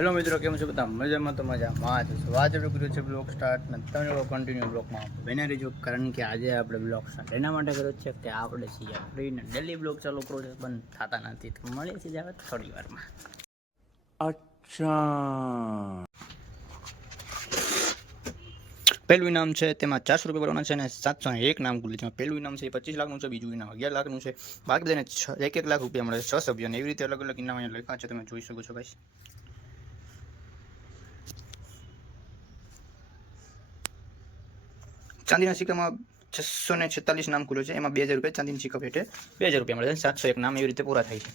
Hello મિત્રો, કેમ છો બધા? મજામાં તો મજામાં જ છો. આજે આપણે કર્યો છે બ્લોગ સ્ટાર્ટ ને તમે લોકો કન્ટિન્યુ બ્લોગમાં બને રહેજો, કારણ કે આજે આપણે બ્લોગ સ્ટાર્ટ એના માટે કર્યો છે કે આપણે છીએ ફ્રીને ડેલી બ્લોગ ચાલુ કરો છે, બંધ થતા નથી. તો મળીએ છીએ હવે થોડી વારમાં. અચ્છા, પહેલું ઇનામ છે તેમાં 400 રૂપિયા ભરવાના છે અને 701 નામ ખુલે છે. પહેલું ઇનામ છે 25 લાખનું છે, બીજું ઇનામ 11 લાખનું છે, બાકી બધાને 1 લાખ રૂપિયા મળે છે 6 સભ્યોને. એવી રીતે અલગ અલગ ઇનામ અહીંયા લખ્યા છે, તમે જોઈ શકો છો ગાઈસ. ચાંદીના સિક્કામાં 646 નામ ખુલ્યું છે, એમાં 2000 રૂપિયા ચાંદીના સિક્કા પેટે 2000 રૂપિયા મળે છે. 701 નામ એવી રીતે પૂરા થાય છે.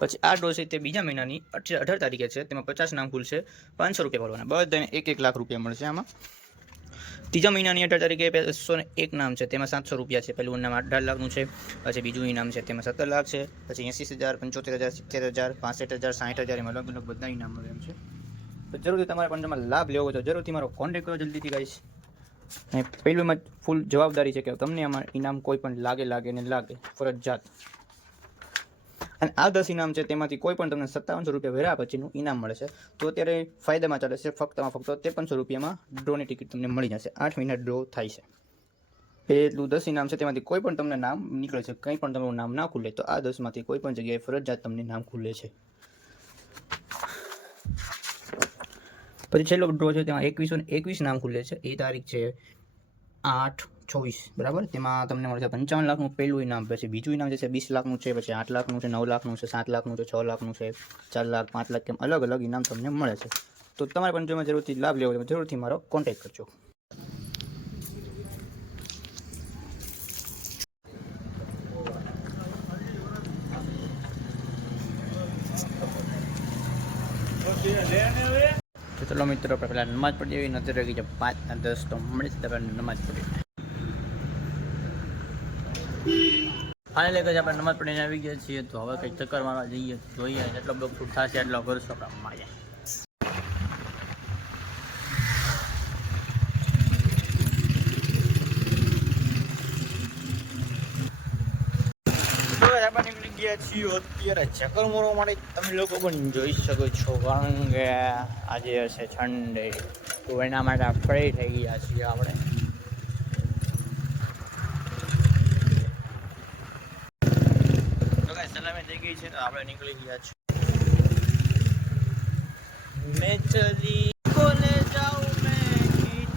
પછી આ ડ્રો છે તે બીજા મહિનાની 18 તારીખે છે, તેમાં 50 નામ ખુલશે, 500 રૂપિયા ભરવાના, બધાને 1 લાખ રૂપિયા મળશે. આમાં ત્રીજા મહિનાની 18 તારીખે 101 નામ છે, તેમાં 700 રૂપિયા છે. પહેલું ઇનામ 18 લાખનું છે, પછી બીજું ઇનામ છે તેમાં 17 લાખ છે, પછી 80,000, 75,000, 70,000, 65,000, 60,000 એમ અલગ અલગ બધા ઇનામ મળે એમ છે. તો જરૂરથી તમારે પણ તમારે લાભ લેવો હોય તો જરૂરથી મારો કોન્ટેક્ટ કરો જલ્દીથી ગાઈશ. અને પહેલુંમાં ફૂલ જવાબદારી છે કે તમને આમાં ઇનામ કોઈ પણ લાગે ને લાગે ફરજિયાત. અને આ 10 ઇનામ છે તેમાંથી કોઈ પણ તમને 5700 રૂપિયા ભર્યા પછીનું ઇનામ મળે છે. તો અત્યારે ફાયદામાં ચાલે છે, ફક્ત 5300 રૂપિયામાં ડ્રોની ટિકિટ તમને મળી જશે. 8 મહિના ડ્રો થાય છે. પેલું 10 ઇનામ છે તેમાંથી કોઈ પણ તમને નામ નીકળે છે, કંઈ પણ તમારું નામ ના ખુલે તો આ 10માંથી કોઈ પણ જગ્યાએ ફરજિયાત તમને નામ ખુલે છે. પછી છેલ્લો ડ્રો છે તેમાં 21 નામ ખુલે છે. એ તારીખ છે 8/24 બરાબર. તેમાં તમને મળશે 55 લાખનું પહેલું ઇનામ, પછી બીજું ઇનામ જે છે 20 લાખનું છે, પછી 8 લાખનું છે, 9 લાખનું છે, 7 લાખનું છે, 6 લાખનું છે, 4 લાખ, 5 લાખ, કેમ અલગ અલગ ઇનામ તમને મળે છે. તો તમારે પણ જો જરૂરથી લાભ લેવો હોય જરૂરથી મારો કોન્ટેક્ટ કરજો. તો ચલો મિત્રો, આપણે પહેલાં નમાજ પડી એવી નજર રાખી છે 5 અને 10, તો મળી જ આપણે નમાજ પડી. ફાઇનલી કે આપણે નમાજ પડીને આવી ગયા છીએ, તો હવે કંઈક ચક્કર મારવા જઈએ, જોઈએ જેટલો બ્લોક ફૂટ થશે એટલો કરશો આપણે મારીએ. આપણે નીકળી ગયા છીએ અત્યારે ચક્કર મારવા માટે. તમે લોકો પણ જોઈ શકો છો, કારણ કે આજે હશે સન્ડે, તો એના માટે ફ્રી થઈ ગયા છીએ આપણે. તો કાંઈ સલામી થઈ ગઈ છે, તો આપણે નીકળી ગયા છીએ. મેં ચલી કોને જાઉં મેં ખીંચ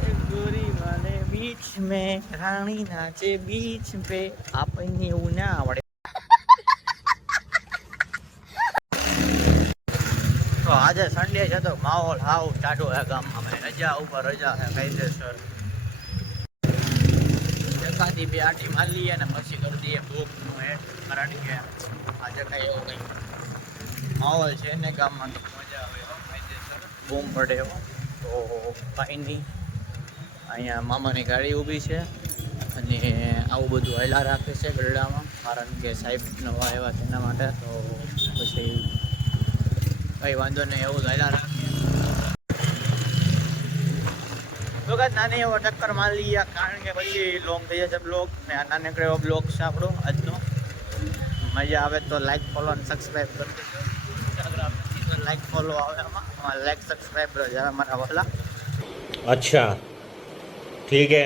કે ગોરી વાલે બીચ મેં, રાણી નાચે બીચ पे, આપણને એવું ના આવડે. તો આજે સન્ડે છે તો માહોલ હાવ ટાઢો હે ગામમાં. રજા ઉપર રજા હે કાયદેસર. એકાદી બે આટી મારી લઈએ ને પછી કરી દઈએ ભૂખનું હે, કારણ કે આજે કઈ એવો કઈ માહોલ છે ને ગામમાં, તો મજા આવે કાયદેસર બૂમ પડે એવો. તો કાંઈ નહીં, અહીંયા મામાની ગાડી ઊભી છે અને આવું બધું હલા રાખે છે ગરડામાં, કારણ કે સાહેબ નવા આવ્યા તેના માટે. તો પછી કંઈ વાંધો નહીં, એવું હલા રાખીએ. તો કાંઈ નાની એવો ચક્કર મારી લઈએ, કારણ કે પછી લોંગ થઈ જશે બ્લોગ, ને આ નાનકડો એવો બ્લોગ છે આપણો આજનો. મજા આવે તો લાઈક, ફોલો અને સબસ્ક્રાઈબ કરી દેજો. ઇન્સ્ટાગ્રામથી તો લાઈક ફોલો આવે, આમાં લાઈક સબસ્ક્રાઈબ જરા મારા વહલા. अच्छा ठीक है,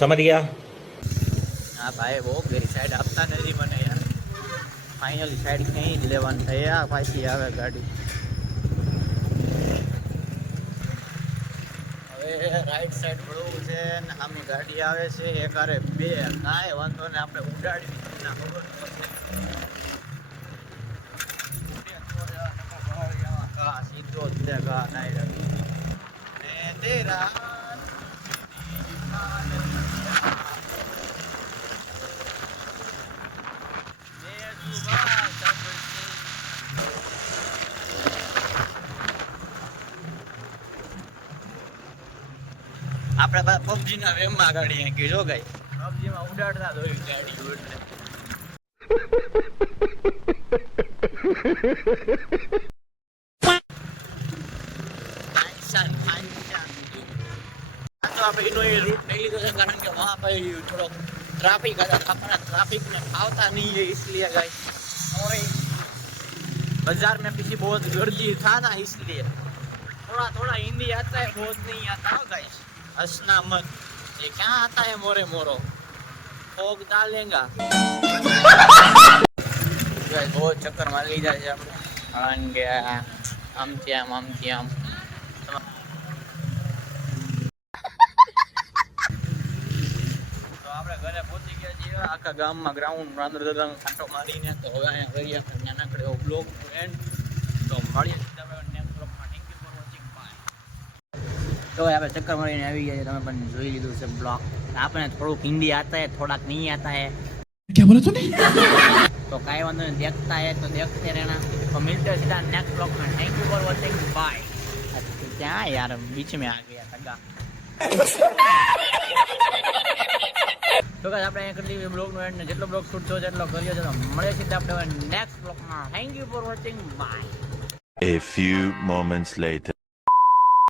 समझ गया. હા ભાઈ, બહુ ગઈ સાઈડ આપતા નથી મને યાર. ફાઇનલી સાઈડ ક્યાંય જ લેવાનું થયા, પાછી આવે ગાડી. હવે રાઈટ સાઈડ વળવું છે ને સામે ગાડી આવે છે, એક આરે બે. કાંઈ વાંધો ને, આપણે ઉડાડી ના ખબર સીધો જ છે ઘા નાઈ તેરા. આપણે પબજી ના વેમમાં ગાડી હાંકી જો ગાઈ, પબજીમાં ઉડાડતા જોયું ગાડી ઉડને. આપણે એનો એ રૂટ નહીં લીધો છે, કારણ કે વહાં ભાઈ થોડોક ટ્રાફિક હતા, આપણા ટ્રાફિકને ફાવતા નહીં है, इसलिए गाइस बाजार में किसी बहुत गर्दी था ना इसलिए थोड़ा थोड़ा हिंदी आता है, बहुत नहीं आता हो गाइस, हंसना मत, ये क्या आता है मोरे मोरो, फोग डालेगा गाइस। बहुत चक्कर मार લીધા છે આપણે, કારણ કે આમથી આમ તો આપણે ઘરે પહોંચી ગયા છીએ, આખા ગામમાં ગ્રાઉન્ડ રાંદર દાદાનો ખાટો મારીને, તો હવે અહીંયા કરીએ આપણે નાનકડો એવો બ્લોગ એન્ડ, તો મળીએ સીધા આપણે નેક્સ્ટ બ્લોગમાં. Thank you for watching, bye. તો આપણે ચક્કર મારીને આવી ગયા છે, તમે પણ જોઈ લીધું છે બ્લોગ. આપણે થોડુંક હિન્દી આતા હે, થોડાક નહીં આતા હે, क्या बोला तूने? तो काई वांधो नहीं, देखता है तो देखते रहना। तो मिलते हैं सीधा नेक्स्ट ब्लॉग में। Thank you for watching, bye. क्या यार बीच में आ गया सगा तो गाइस આપણે અહીં કરી બ્લોગ નો એન્ડ, જેટલો બ્લોગ શૂટ થયો જેટલો કર્યો છે, તો મળે સીધા આપણે નેક્સ્ટ બ્લોગ માં. Thank you for watching, bye. A few moments later.